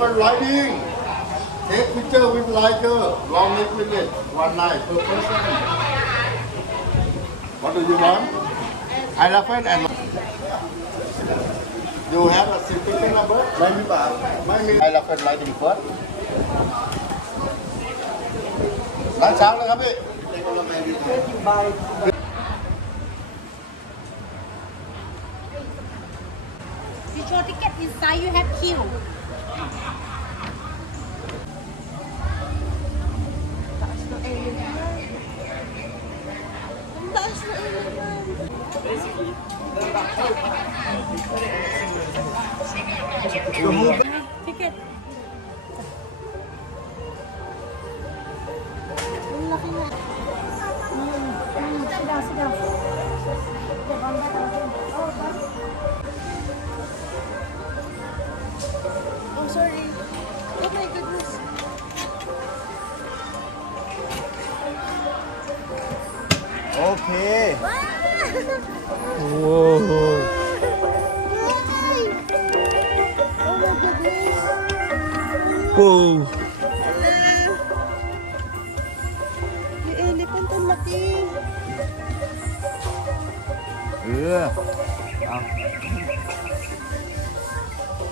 elephant riding. Take picture with lighter, long neck with it. One night per person. What do you want? Elephant and you have a certificate number? ไม่มีป่ะไม่มี elephant riding first ร้านเช้าเลยครับพี่ You show ticket inside, you have queue. Ticket. Ang laki nga. Sit down, sit down. Oh, sorry. Oh my goodness. Okay. Whoa. Ay! Oh my goodness. Whoa. Yung elephant ang laki.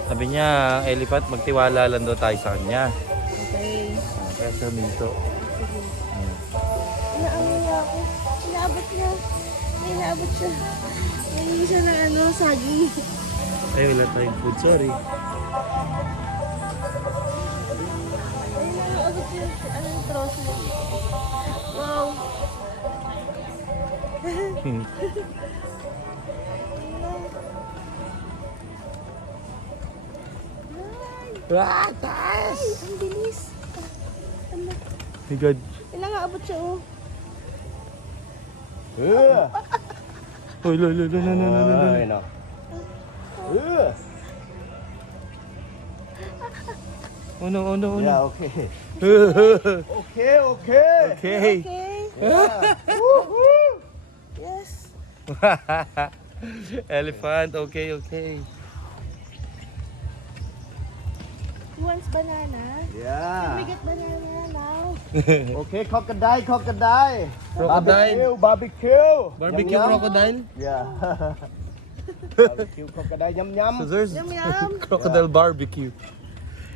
Sabi niya, elephant, magtiwala lang daw tayo sa kanya. Okay. Kaya sa minto. Inaano niya ako. Inaabot niya. Ay, inaabot siya. Nangingi siya ng ano, saging. Ay, wala tayong food, sorry. Ay, inaabot siya. Ano yung troso. Wow. Ah, taas! Ay, ang bilis. Ano? My God. Kailangan abot siya, oh. Oh, no. Oh no. Yeah, okay. Okay. Okay. Okay. Yes. Elephant, okay. He wants banana. Yeah. We get banana now. Okay, crocodile. Crocodile. Barbecue. Barbecue Yum, yum. crocodile. Yeah. Barbecue crocodile, yum yum. So there's Yum, yum. crocodile barbecue.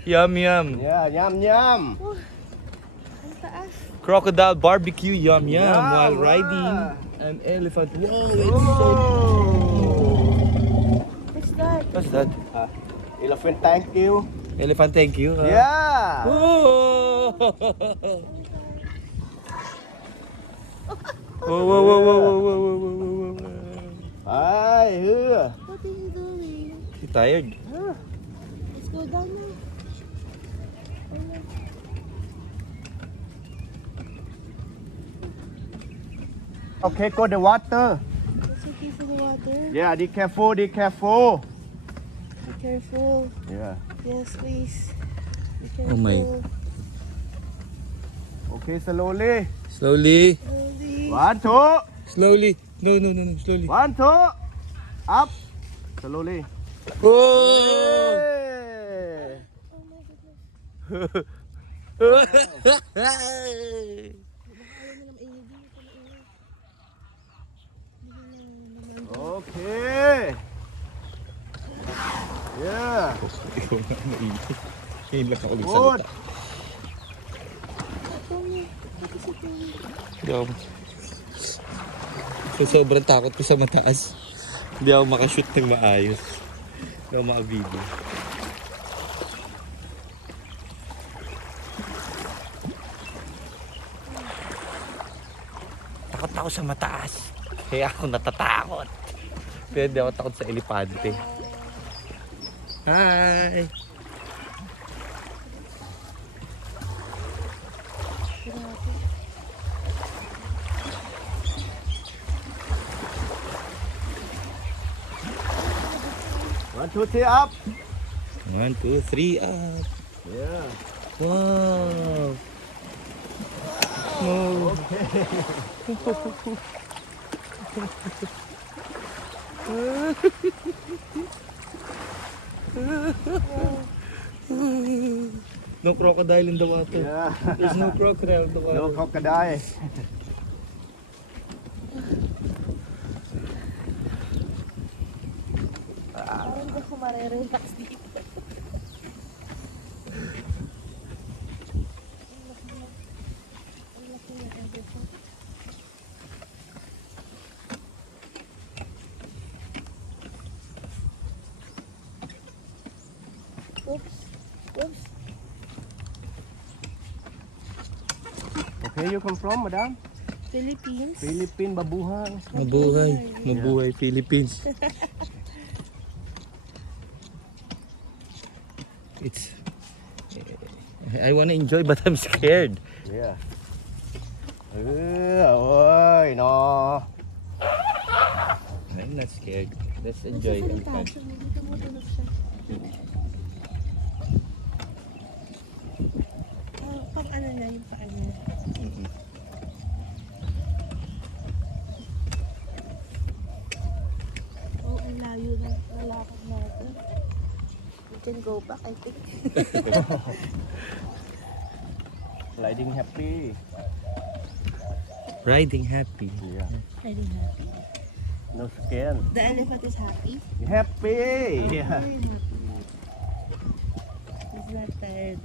Yum. Yeah, yum. Ang taas. Crocodile barbecue, yum Yeah, while wow. riding an elephant. Whoa, it's so... What's that? What's that? Elephant, thank you. Elephant, thank you. Yeah. Whoa! Whoa. Hi, here. What is he doing? He's tired. Let's go down now. Okay, go the water. It's okay for the water. Yeah, be careful. Be careful. Yeah. Yes, please. Be careful. Oh my. Okay, slowly. Slowly. Slowly. 1, 2. Slowly. No. Slowly. 1, 2. Up. Slowly. Whoa! Hey. Oh my goodness. Okay. Yeah. Ikaw nga mainit. Ngayon lang ako Good. nagsalita. Tommy, what is it doing? Hindi ako... So, sobrang takot ko sa mataas. Hindi ako makashoot ng maayos. Hindi ako maka-video. Takot ako sa mataas. Kaya ako natatakot. Pero hindi ako takot sa elepante. Hi! One, two, three, up. 1, 2, 3, up! Yeah. Wow! No! No crocodile in the water. Yeah. There's no crocodile in the water. No crocodile. Parang hindi ako marerelax dito. Ang laki na elephant. Oops. Oops. Okay, you come from, madam? Philippines. Philippine babuhang. Mabuhay. Mabuhay Philippines. It's... I wanna enjoy but I'm scared. Yeah. Ôi, no. I'm not scared. Let's enjoy it. Nagsasalita siya. Hindi ka matulog siya. Pang ano na yung paa niya. Oh, ang layo na nalakad natin. We can go back, I think. Riding happy. Riding happy. Yeah. Very happy. No skin. The elephant is happy. Happy. Yeah. Very happy. He's not tired.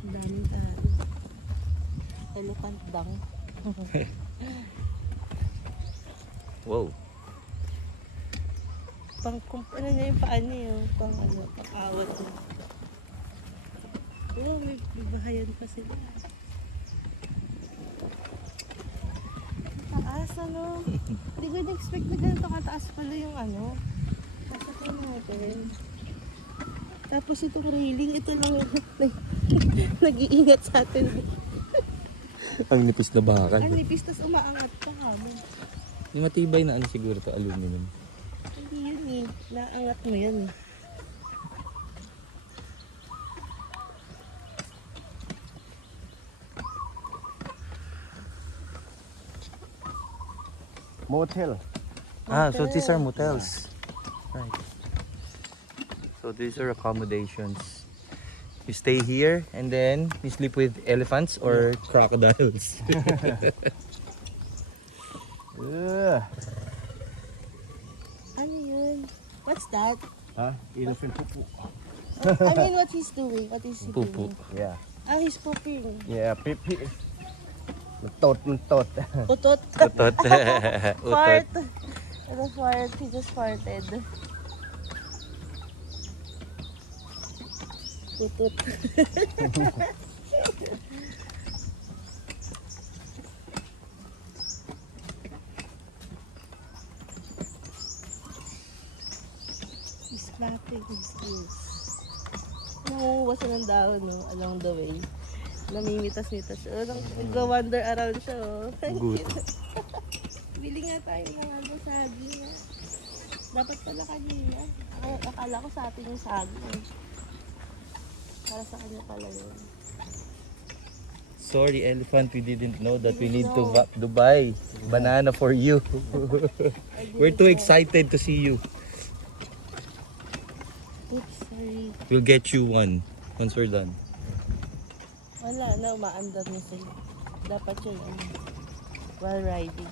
Ang daming tao. Elephant dang. Wow. Pang ano niya yung paa niya yung pang ano, pang awat niya. Oh, may bahayan pa sila. Taas ano? Hindi ko na-expect na ganito kataas pala yung ano. Sasakyan natin. Tapos itong railing, ito lang yung nag-iingat sa atin. Ang nipis na bakal. Ang nipis, tas umaangat pa hamon. Yung matibay na ano siguro to aluminum. Hindi yun eh. Naangat mo yan eh. Motel. Ah, so these are motels. Right. So these are accommodations. You stay here and then you sleep with elephants or crocodiles. Ano yun? What's that? Huh? Elephant pupu. I mean, what he's doing? What is he Pupu. doing? Yeah. Ah, he's pooping. Yeah, pipi. Mentot, mentot. Utot. Utot. Fart. Utot. Ano fart? He just farted. Utot. He's flapping his ears. Nangunguha siya ng dahon no, along the way. Namimitas-mitas siya. Nag-wander around siya. Oh. Good. Bili nga tayo ng ano, saging. Dapat pala kanina. Akala ko sa atin yung saging. Para sa kanya pala yun. Sorry, elephant, we didn't know that we need to buy banana for you. We're too excited to see you. Oops, sorry. We'll get you one once we're done. Wala na, umaandar na sa'yo. Dapat yun, while riding.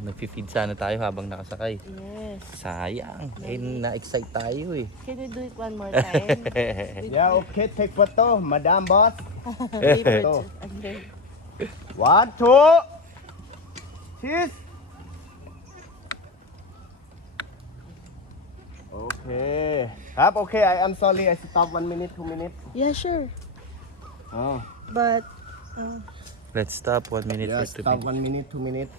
Nagfi-feed sana tayo habang nakasakay. Yes. Sayang. Eh, na-excite tayo eh. Can we do it one more time? Yeah, okay, take photo, madam boss. Favorite. Oh. Under. 1, 2. Cheese. Okay. Hap, okay, I'm sorry, I stop 1 minute, 2 minutes. Yeah, sure. Oh. But, Let's stop 1 minute Yeah, for 2 stop minutes. 1 minute, 2 minutes.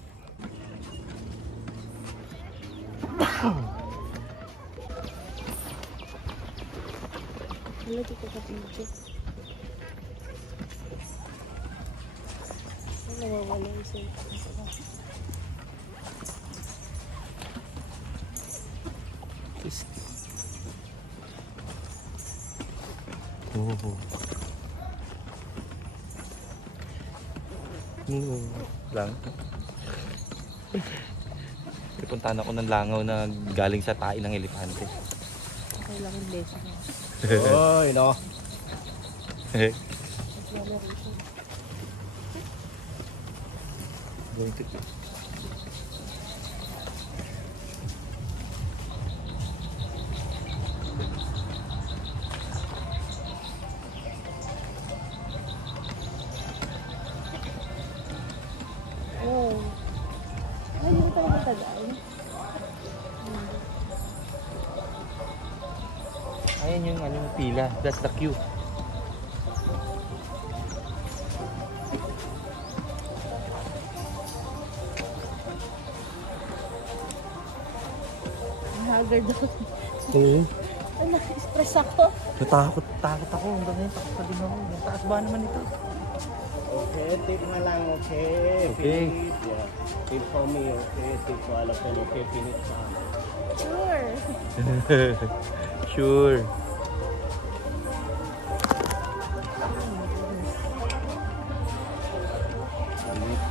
wala dito ka video. Nawawala yung cellphone ko. Oh. No. Lang. Pupuntahan ako ng langaw na galing sa tae ng elepante. Okay lang yung blessing. Oy, no. Going to... Oh. Ay, hindi tayo matagal. Ayan yung ano, pila. That's the queue. Haggard ako. Oo. Ay, naka-express ako. Natakot ako. Hanggang ngayon, takot pa din ako. Ang taas ba naman ito? Okay, tip na lang, okay. Okay. Finish. Yeah. Tip for me, okay. Tip for all of them, okay. Finish pa. Sure. Sure.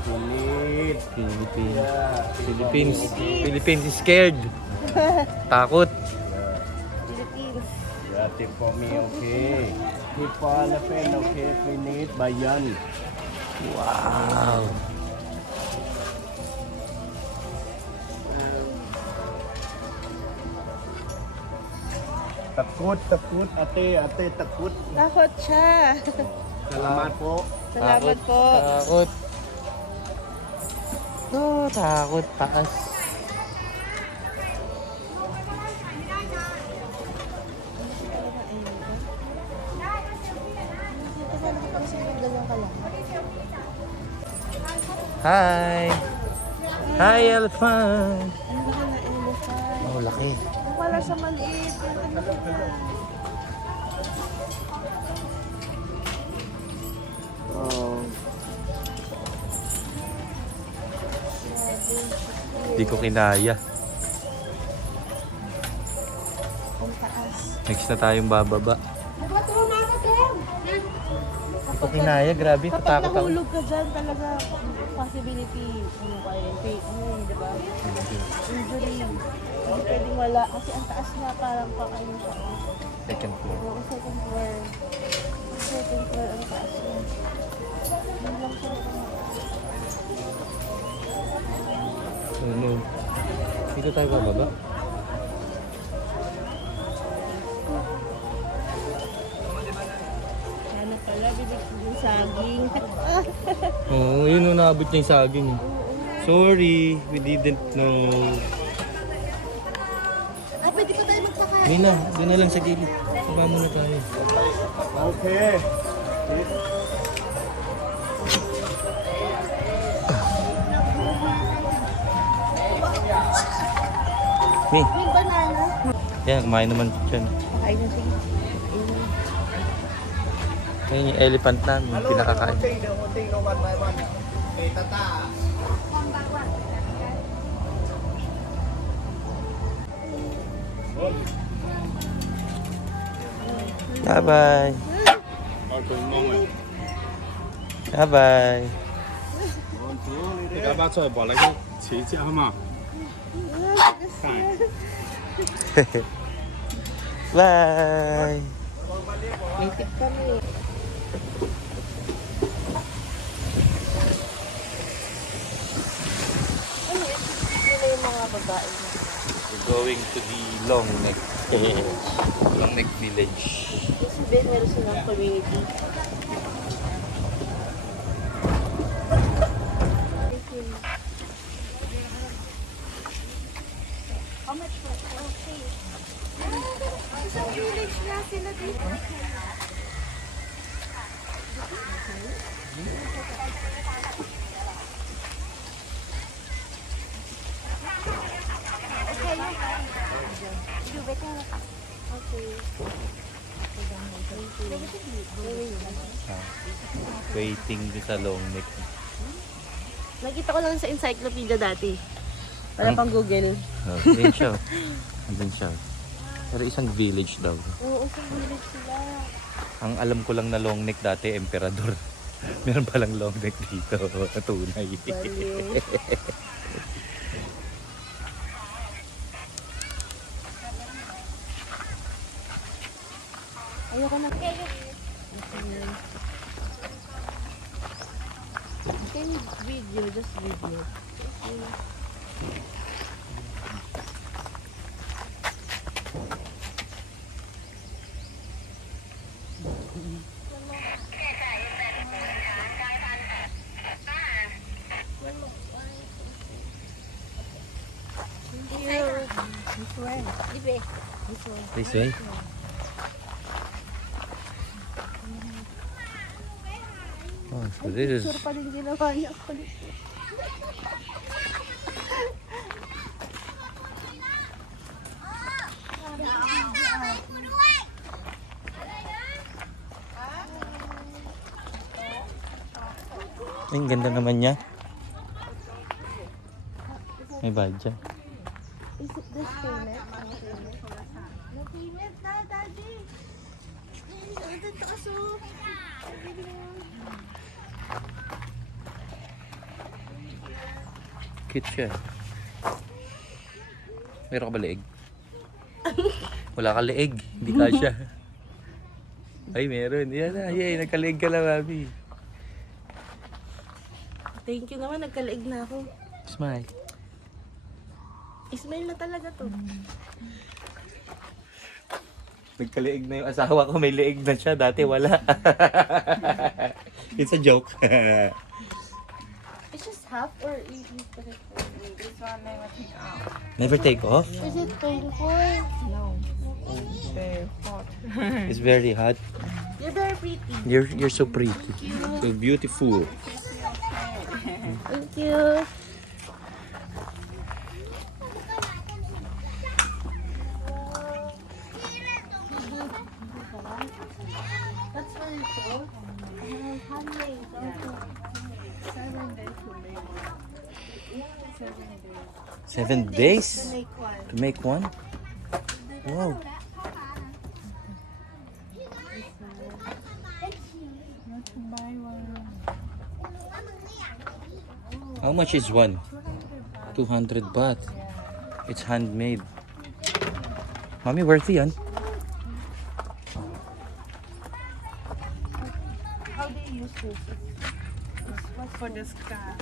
Finish. Philippines. Yeah. Philippines. Philippines is scared. Takot. Philippines. Yeah, tip for me, okay. Tip for all of them, okay. Finish. Bayan. Wow. Takut, takut. Ate, takut. Takot siya. Salamat po. Salamat po. Takot. Oh, takot. Taas. Hi! Hi, elephant! Ang laki na elephant. Oh, laki. Yung pala sa maliit. Oh. Hindi ko kinaya. Ang taas. Next na tayong bababa. Nagpatuloy na ako, Tem. Hindi ko kinaya. Grabe, Kapag tatakot ako. nahulog ka dyan, talaga possibility, ano kayo, di ba? Injury. Hindi pwedeng wala. Kasi ang taas niya parang pa kayo siya. Second floor. Oo, second floor. Second floor ang taas niya. Yun lang siya. Ano? Dito tayo bababa. Ano pala, bibig yung saging. Oo, yun yung naabot niya yung saging. eh. Sorry, we didn't know. Ay, pwede ko tayo magsakay. Hindi na, doon na lang sa gilid. Saba muna tayo. Okay. Mi, May banana. yan, kumain naman dyan. Ay, na sige. Yan yung elephant namin, yung pinakakain. Hunting no one by one. Eh, tata. Bye-bye. Bye-bye. 你家把菜把那个切切好嘛？ Bye. May tip kami. Ano yun? Yun na yung mga babae na. We're going to the Long Neck. Long Neck Village. Kasi Ben, meron silang community. How much for it? Okay. Isang village na sila dito. Waiting doon sa Long Neck. Nakita ko lang sa encyclopedia dati. Wala pang Google. Oh, yun siya. Andun siya. Pero isang village daw. Oo, sa village sila. Ang alam ko lang na Long Neck dati, Emperador. Meron palang Long Neck dito. Tunay. Baliw. Ayoko na. Okay, video, just video. This way. Oh, so this is Sure pa rin ginawa niya. ang ganda naman niya. May badya. Is it this payment? No payment na, Daddy. Ito taas oh. Cute siya. Meron ka ba leeg? Wala ka leeg. Hindi ka siya. Ay, meron. Yan na. Yay, nagka-leeg ka lang, Mami. Thank you naman, nagkalaig na ako. Smile. Ismail na talaga to. Nagka-leeg na yung asawa ko. May leeg na siya. Dati wala. It's a joke. It's just half or you put it This one never take out. Never take off. Is it painful? No. Very hot. It's very hot. You're very pretty. You're so pretty. So beautiful. Thank you. That's very cool. Handmade. 7 days to make one. 7 days To make one. to make one. Wow. Not to buy one. How much is one? 200 baht. It's handmade. Mami, worthy yan. How do you use this? For the scar.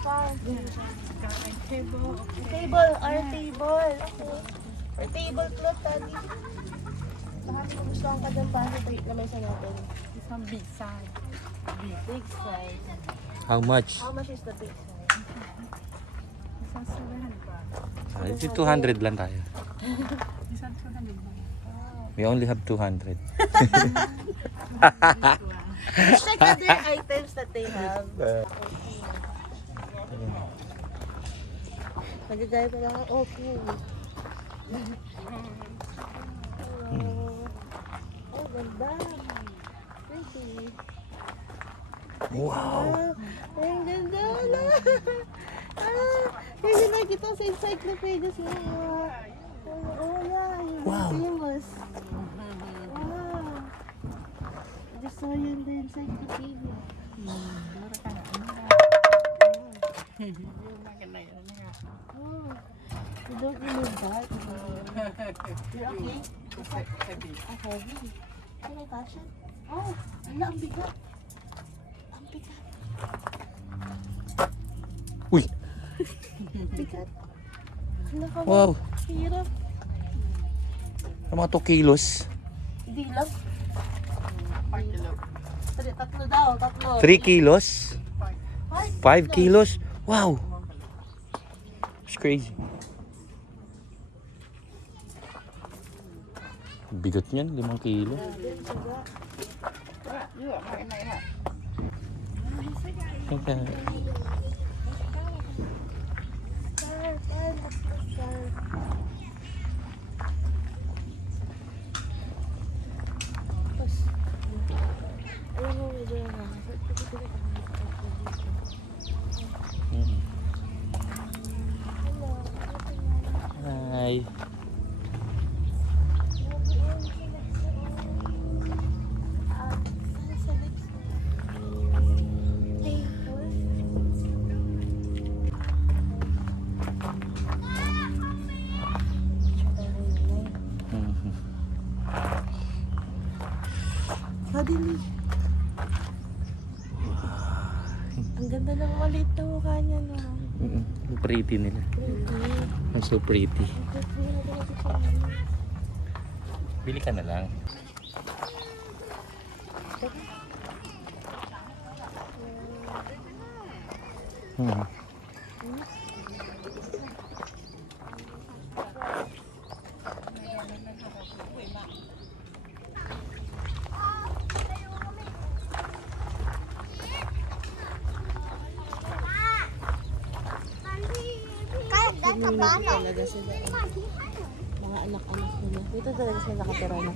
Scar. Scar and table. Table. Our table. Okay. Our tablecloth, Daddy. Baka magustuhan ka dyan para na may sa natin. This one big size. Big size. How much? How much is the big size? This one 700 baht. It's 200 lang tayo. This one 200 baht. We only have 200. Let's check other items that they have. Nagagaya pa lang ako. Okay. Oh, ganda. Pretty. Wow. Ay, ang ganda. Wala. Yung nakikita sa encyclopedia sa mga. Wala. Wow. Famous. Wow. I just saw you in the encyclopedia. Oh, you don't remove that? You're okay? Heavy. Okay. Can I touch it? Oh, ala, ang bigat. Ang bigat. Uy. Bigat. Hala ka Wow. Hirap. Mga 2 kilos. Hindi lang. Tatlo daw, tatlo. 3 kilos. 5 kilos. Wow. It's crazy. Bigat niyan, 5 kilo. Alam mo, medyo na. Hi. Kadili. Ang ganda ng maliit na mukha niya, no? Pretty nila. I'm so pretty. Bili ka na lang. Community talaga sila. Mga anak-anak nila. Dito talaga sila nakatira na.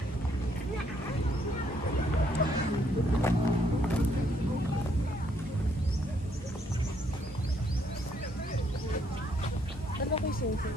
Ano ko yung sensor?